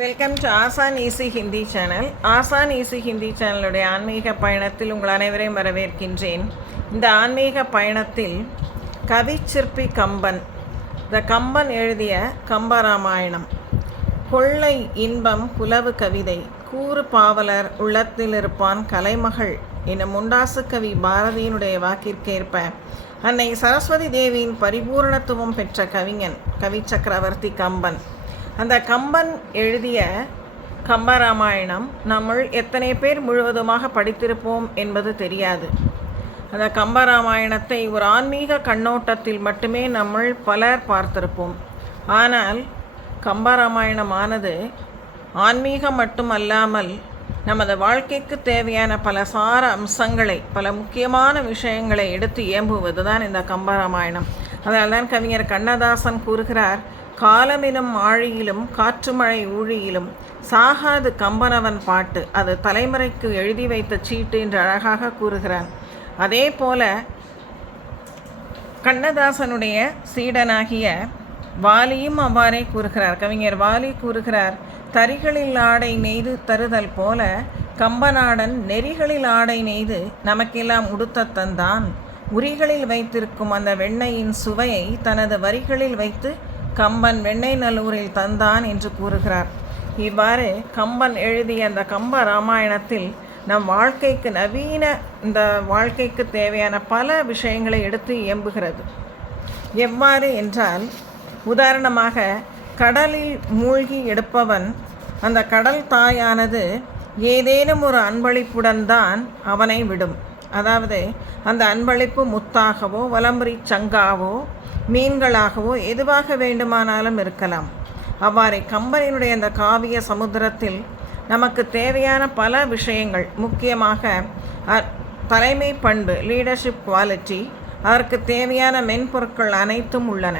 Welcome to Aasan easy Hindi channel Aasan easy Hindi சேனலுடைய ஆன்மீக பயணத்தில் உங்கள் அனைவரையும் வரவேற்கின்றேன். இந்த ஆன்மீக பயணத்தில் கவிச்சிற்பி கம்பன் த கம்பன் எழுதிய கம்பராமாயணம் கொள்ளை இன்பம் புலவு கவிதை கூறு பாவலர் உள்ளத்தில் இருப்பான் கலைமகள் எனும் முண்டாசு கவி பாரதியினுடைய வாக்கிற்கேற்ப அன்னை சரஸ்வதி தேவியின் பரிபூரணத்துவம் பெற்ற கவிஞன் கவி சக்கரவர்த்தி கம்பன். அந்த கம்பன் எழுதிய கம்பராமாயணம் நம்மள் எத்தனை பேர் முழுவதுமாக படித்திருப்போம் என்பது தெரியாது. அந்த கம்பராமாயணத்தை ஒரு ஆன்மீக கண்ணோட்டத்தில் மட்டுமே நம்மள் பலர் பார்த்திருப்போம். ஆனால் கம்பராமாயணமானது ஆன்மீகம் மட்டுமல்லாமல் நமது வாழ்க்கைக்கு தேவையான பல சார அம்சங்களை பல முக்கியமான விஷயங்களை எடுத்து இயம்புவது தான் இந்த கம்பராமாயணம். அதனால்தான் கவிஞர் கண்ணதாசன் கூறுகிறார் காலமெனும் ஆழியிலும் காற்றுமழை ஊழியிலும் சாகாது கம்பனவன் பாட்டு. அது தலைமுறைக்கு எழுதி வைத்த சீட்டு என்று அழகாக கூறுகிறான். அதே போல கண்ணதாசனுடைய சீடனாகிய வாலியும் அவ்வாறே கூறுகிறார். கவிஞர் வாலி கூறுகிறார் தரிகளில் ஆடை நெய்து தருதல் போல கம்பநாடன் நெறிகளில் ஆடை நெய்து நமக்கெல்லாம் உடுத்த தந்தான். உரிகளில் வைத்திருக்கும் அந்த வெண்ணையின் சுவையை தனது வரிகளில் வைத்து கம்பன் வெண்ணெய் நல்லூரில் தந்தான் என்று கூறுகிறார். இவ்வாறு கம்பன் எழுதிய அந்த கம்ப ராமாயணத்தில் நம் வாழ்க்கைக்கு நவீன இந்த வாழ்க்கைக்கு தேவையான பல விஷயங்களை எடுத்து இயம்புகிறது. எவ்வாறு என்றால் உதாரணமாக கடலில் மூழ்கி எடுப்பவன் அந்த கடல் தாயானது ஏதேனும் ஒரு அன்பளிப்புடன் தான் அவனை விடும். அதாவது அந்த அன்பளிப்பு முத்தாகவோ வலம்புரி சங்காவோ மீன்களாகவோ எதுவாக வேண்டுமானாலும் இருக்கலாம். அவ்வாறே கம்பனினுடைய அந்த காவிய சமுத்திரத்தில் நமக்கு தேவையான பல விஷயங்கள் முக்கியமாக தலைமை பண்பு லீடர்ஷிப் குவாலிட்டி அதற்கு தேவையான மென்பொருட்கள் அனைத்தும் உள்ளன.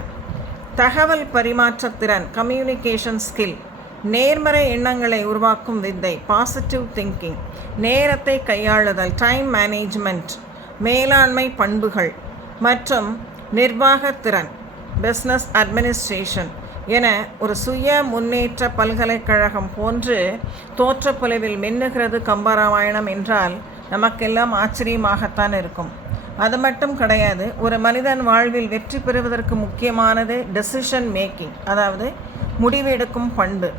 தகவல் பரிமாற்றத்திறன் கம்யூனிகேஷன் ஸ்கில் நேர்மறை எண்ணங்களை உருவாக்கும் வித்தை பாசிட்டிவ் திங்கிங் நேரத்தை கையாளுதல் டைம் மேனேஜ்மெண்ட் மேலாண்மை பண்புகள் மற்றும் நிர்வாகத்திறன் பிஸ்னஸ் அட்மினிஸ்ட்ரேஷன் என ஒரு சுய முன்னேற்ற பல்கலைக்கழகம் போன்று தோற்றப்பொலைவில் மின்னுகிறது கம்பராமாயணம் என்றால் நமக்கெல்லாம் ஆச்சரியமாகத்தான் இருக்கும். அது மட்டும் கிடையாது ஒரு மனிதன் வாழ்வில் வெற்றி பெறுவதற்கு முக்கியமானது டெசிஷன் மேக்கிங் அதாவது முடிவெடுக்கும் பண்பு.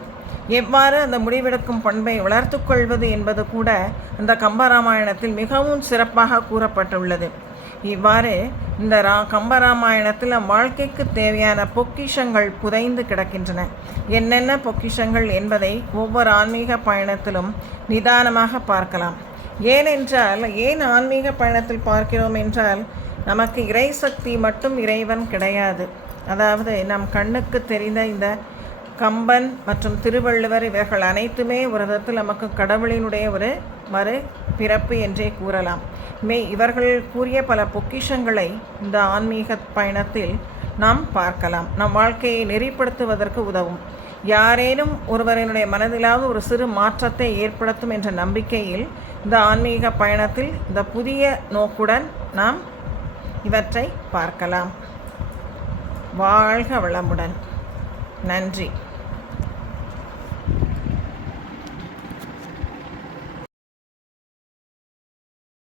எவ்வாறு அந்த முடிவெடுக்கும் பண்பை வளர்த்து கொள்வது என்பது கூட அந்த கம்பராமாயணத்தில் மிகவும் சிறப்பாக கூறப்பட்டுள்ளது. இவ்வாறு இந்த ரா கம்பராமாயணத்தில் வாழ்க்கைக்கு தேவையான பொக்கிஷங்கள் புதைந்து கிடக்கின்றன. என்னென்ன பொக்கிஷங்கள் என்பதை ஒவ்வொரு ஆன்மீக பயணத்திலும் நிதானமாக பார்க்கலாம். ஏனென்றால் ஏன் ஆன்மீக பயணத்தில் பார்க்கிறோம் என்றால் நமக்கு இறை சக்தி மட்டும் இறைவன் கிடையாது. அதாவது நம் கண்ணுக்கு தெரிந்த இந்த கம்பன் மற்றும் திருவள்ளுவர் இவர்கள் அனைத்துமே ஒரு விதத்தில் நமக்கு கடவுளினுடைய ஒரு மறு பிறப்பு என்றே கூறலாம். மே இவர்கள் கூறிய பல பொக்கிஷங்களை இந்த ஆன்மீக பயணத்தில் நாம் பார்க்கலாம். நம் வாழ்க்கையை நெறிப்படுத்துவதற்கு உதவும். யாரேனும் ஒருவரினுடைய மனதிலாவது ஒரு சிறு மாற்றத்தை ஏற்படுத்தும் என்ற நம்பிக்கையில் இந்த ஆன்மீக பயணத்தில் இந்த புதிய நோக்குடன் நாம் இவற்றை பார்க்கலாம். வாழ்க வளமுடன். நன்றி.